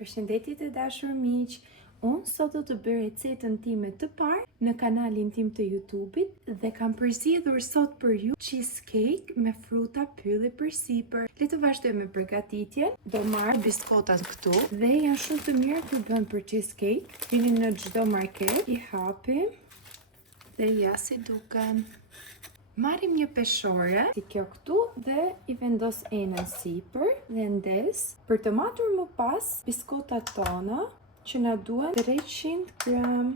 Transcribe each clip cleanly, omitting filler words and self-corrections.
Përshëndetje të dashur miq, unë sot do të bëj recetën time të parë në kanalin tim të YouTube-it dhe kam përzgjedhur sot për ju cheesecake me fruta pylle përsipër. Le të vazhdojmë me përgatitjen. Do marr biskotat këtu dhe janë shumë të mirë kur bën për cheesecake. Vini në çdo market, i hapim dhe ja si duken. Marrim një peshore, si kjo këtu, dhe i vendos enën sipër dhe ndes. Për të matur më pas biskotat tona, që na duhen 300 gram.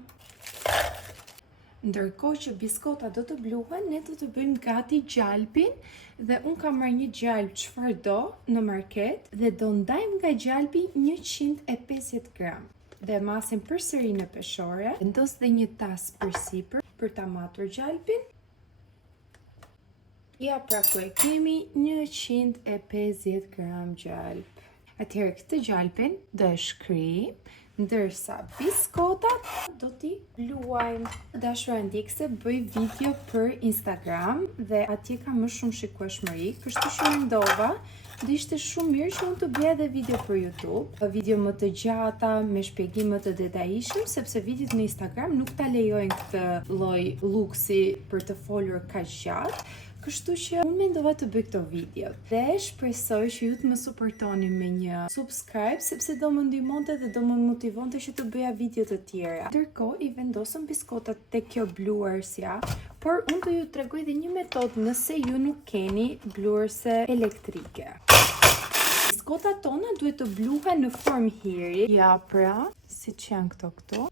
Ndërkohë që biskotat do të bluhen, ne do të bëjmë gati gjalpin dhe unë kam marrë një gjalp çfarë do në market dhe do ndajmë nga gjalpi 150 gram. Dhe masim përsëri në peshore, vendos dhe një tas përsipër për ta matur gjalpin. Ja, pra ku e kemi 150 gram gjalp. Atëherë këtë gjalpin do e shkrijim, ndërsa biskotat do t'i bluajmë. Dashura ndjekse, bëj video për Instagram dhe atje ka më shumë shikueshmëri, kështu që mendova do ishte shumë mirë që unë të bëja edhe video për YouTube, video më të gjata, me shpjegime të detajishëm, sepse videot në Instagram nuk ta lejojnë këtë lloj luksi për të folur kaq gjatë. Kështu që unë mendova të bëj këto video dhe shpresoj që ju të më suportoni me një subscribe, sepse do më ndihmonte dhe do më motivonte që të bëja video të tjera. Ndërkohë i vendosëm biskotat tek kjo bluarsja, por unë do ju tregoj edhe një metodë nëse ju nuk keni bluarse elektrike. Biskotat tona duhet të bluhen në formë hiri. Ja pra, siç janë këto.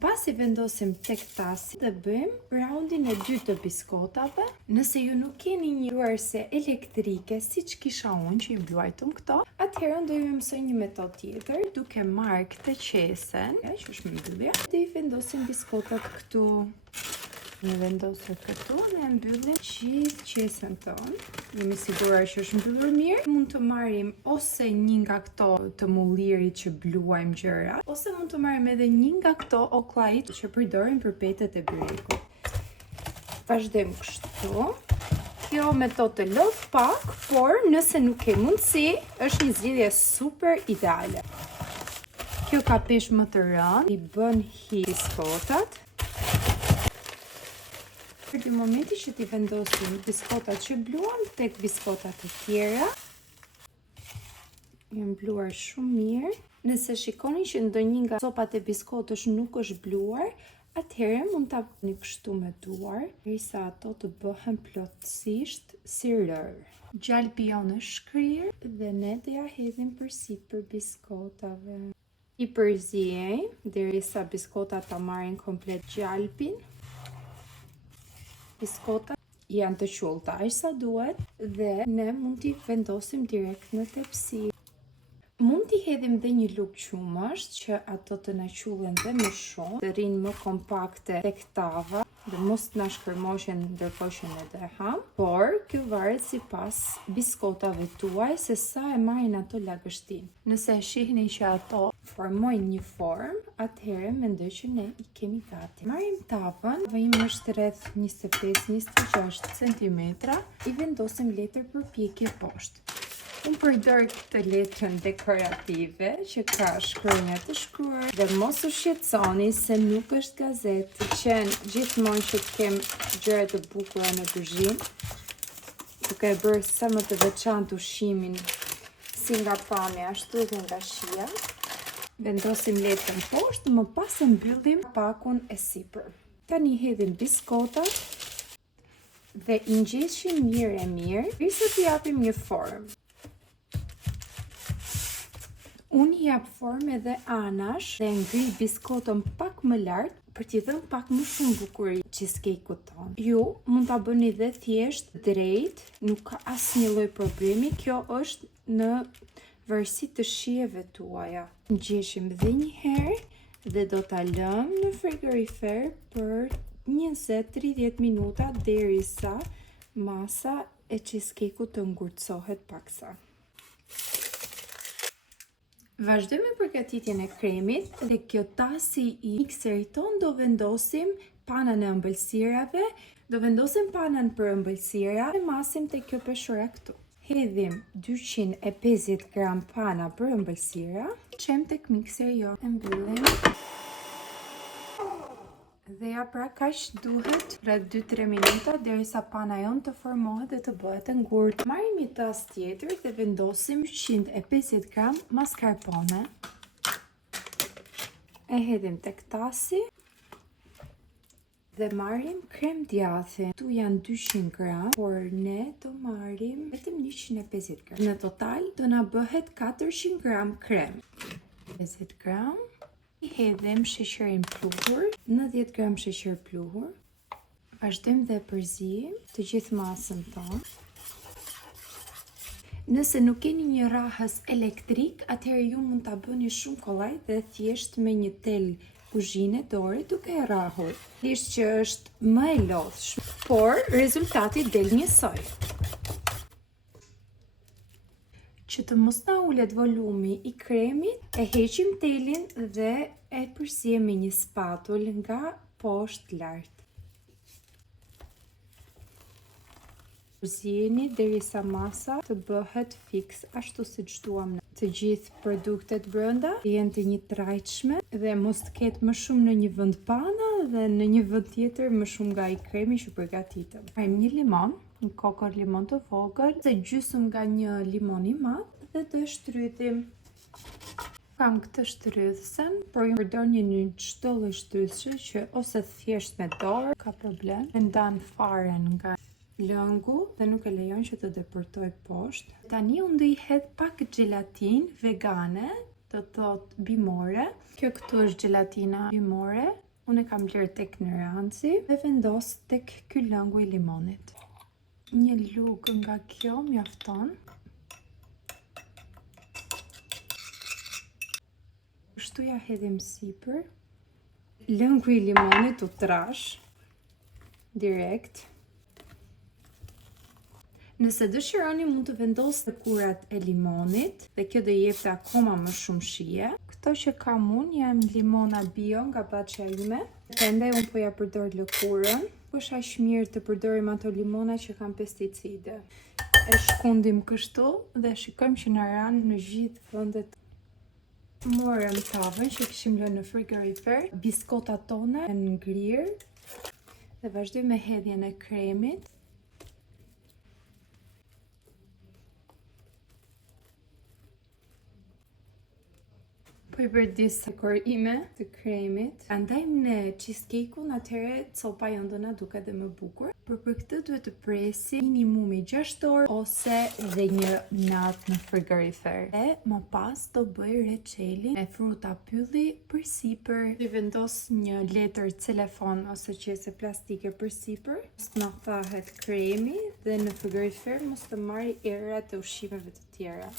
Pas i vendosim tek tasi dhe bëjmë raundin e dytë të biskotave. Nëse ju nuk keni një bluarse elektrike, si që kisha unë që i bluajtum këto, atëherë do ju mësoj një metodë tjetër, duke marrë këtë qesen, që është mbyllja, dhe i vendosim biskotat këtu. Një vendosur këtu dhe mbyllim gjithë qesën tonë. Jemi siguruar që është mbyllur mirë. Mund të marrim ose një nga këto të mullirit që bluajmë gjëra, ose mund të marrim edhe një nga këto oklajt që përdorim për petet e byrikut. Vazhdojmë kështu. Kjo metodë të lodh pak, por nëse nuk ke mundësi, është një zgjidhje super ideale. Kjo ka peshë më të rëndë, i bën hi biskotat. Për dy momenti që t'i vendosim biskotat që bluan tek biskotat e tjera. Janë bluar shumë mirë. Nëse shikoni që ndonjë nga copat e biskotësh nuk është bluar, atëherë mund ta bëni kështu me duar, derisa ato të bëhen plotësisht si rër. Gjalpi jonë është shkrir dhe ne do ja hedhim përsipër biskotave. I përziejmë derisa biskotat ta marrin komplet gjalpin. Biskotat janë të qullta aq sa duhet dhe ne mund t'i vendosim direkt në tepsi. Mund t'i hedhim dhe një lugë qumash që ato të na qullen dhe më shumë, të rinë më kompakte tek tava dhe mos na shkërmoshen ndërkohë që ne do e ham, por kjo varet sipas biskotave tuaj se sa e marrin ato lagështin. Nëse e shihni që ato formojnë një formë, atëherë mendoj që ne i kemi gati. Marrim tavën, vëjmë është rreth 25-26 cm, i vendosim letër përpjekje poshtë. Unë përdor këtë letrën dekorative që ka shkronja të shkruar dhe mos u shqetësoni se nuk është gazetë, të qenë gjithmonë që të kem gjëra të bukura në kuzhinë, duke e bërë sa më të veçantë ushqimin si nga pamja ashtu dhe nga shija. Vendosim letrën poshtë, më pas e mbyllim pakun e sipër. Tani hedhim biskotat dhe i ngjeshim mirë, derisa t'i japim një formë. Unë i jap formë edhe anash dhe ngri biskotën pak më lart për t'i dhënë pak më shumë bukuri cheesecake-ut tonë. Ju mund ta bëni dhe thjesht drejt, nuk ka asnjë lloj problemi, kjo është në varësi të shijeve tuaja. Ngjeshim edhe një herë dhe do ta lëmë në frigorifer për 20-30 minuta derisa masa e cheesecake-ut të ngurtësohet paksa. Vazhdojmë me përgatitjen e kremit dhe kjo tasi i mikserit ton do vendosim panën e ëmbëlsirave, do vendosim panën për ëmbëlsira dhe masim te kjo peshora këtu. Hedhim 250 gram pana për ëmbëlsira. Qem tek mikseri jo. E mbyllim. Dhe ja pra kaq duhet rreth 2-3 minuta derisa pana jon të formohet dhe të bëhet e ngurtë. Marrim një tas tjetër dhe vendosim 150 gram mascarpone. E hedhim tek tasi. Dhe marrim krem djathi. Tu janë 200 gram, por ne do marrim vetëm 150 gram. Në total do na bëhet 400 gram krem. 50 gram. I hedhim sheqerin pluhur, 90 gram sheqer pluhur. Vazhdojmë dhe përzijim të gjithë masën tonë. Nëse nuk keni një rrahës elektrik, atëherë ju mund ta bëni shumë kollaj dhe thjesht me një tel kuzhine dore duke e rrahur. Thjesht që është më e lodhshme, por rezultati del njësoj. Që të mos na ulet volumi i kremit, e heqim telin dhe e përzijem me një spatull nga poshtë lart. Përzijeni derisa masa të bëhet fiks, ashtu siç duam ne. Të gjithë produktet brenda jenë të njëtrajtshme dhe mos të ketë më shumë në një vend pana dhe në një vend tjetër më shumë nga i kremi që përgatitëm. Marrim një limon, një kokër limon të vogël, se gjysmë nga një limon i madh dhe të shtrydhim. Kam këtë shtrydhësen, por ju përdorni një çdo lloj shtrydhëse që ose thjesht me dorë ka problem, e ndan faren nga lëngu dhe nuk e lejon që të depërtoj poshtë. Tani unë do i hedh pak gelatin vegane, do thot bimore. Kjo këtu është gelatina bimore. Unë e kam blerë tek në ranci dhe vendos tek ky lëngu i limonit. Një lugë nga kjo mjafton. Kështu ja hedhim sipër. Lëngu i limonit u trash direkt. Nëse dëshironi mund të vendosni kurat e limonit dhe kjo do jepte akoma më shumë shije. Këto që kam unë janë limona bio nga baçja ime. Prandaj unë po ja përdor lëkurën. Po është aq mirë të përdorim ato limona që kanë pesticide. E shkundim kështu dhe shikojmë që na ran në gjithë vendet. Morëm tavën që kishim lënë në frigorifer, biskotat tona në ngrirë dhe vazhdojmë me hedhjen e kremit. Po i përdis korime të kremit. Andajmë në cheesecake-un, atëherë copa jon do na duket edhe më bukur. Por për këtë duhet të presim minimumi 6 orë ose dhe një natë në frigorifer. E më pas do bëj reçelin me fruta pylli përsipër. I vendos një letër celofan ose qese plastike përsipër. Mos na thahet kremi dhe në frigorifer mos të marrë errat e ushqimeve të tjera.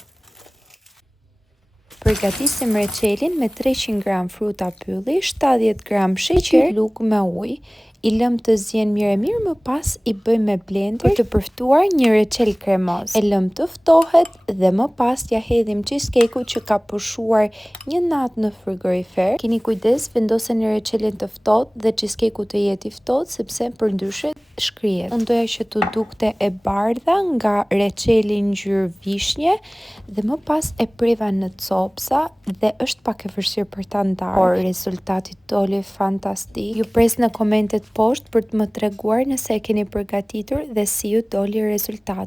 Përgatisim reçelin me 300 gram fruta pylli, 70 gram sheqer, lugë me ujë. I lëm të zjen mirë më pas i bëjmë me blender për të përftuar një reçel kremos. E lëm të ftohet dhe më pas ja hedhim cheesecake-u që ka pushuar një natë në frigorifer. Keni kujdes, vendoseni reçelin të ftohtë dhe cheesecake-u të jetë i ftohtë sepse përndryshe shkrihet. Unë doja që të dukte e bardha nga reçeli ngjyrë vishnje dhe më pas e priva në copsa dhe është pak e vështirë për ta ndarë, por rezultati doli fantastik. Ju pres në komentet poshtë për të më treguar nëse e keni përgatitur dhe si ju doli rezultati.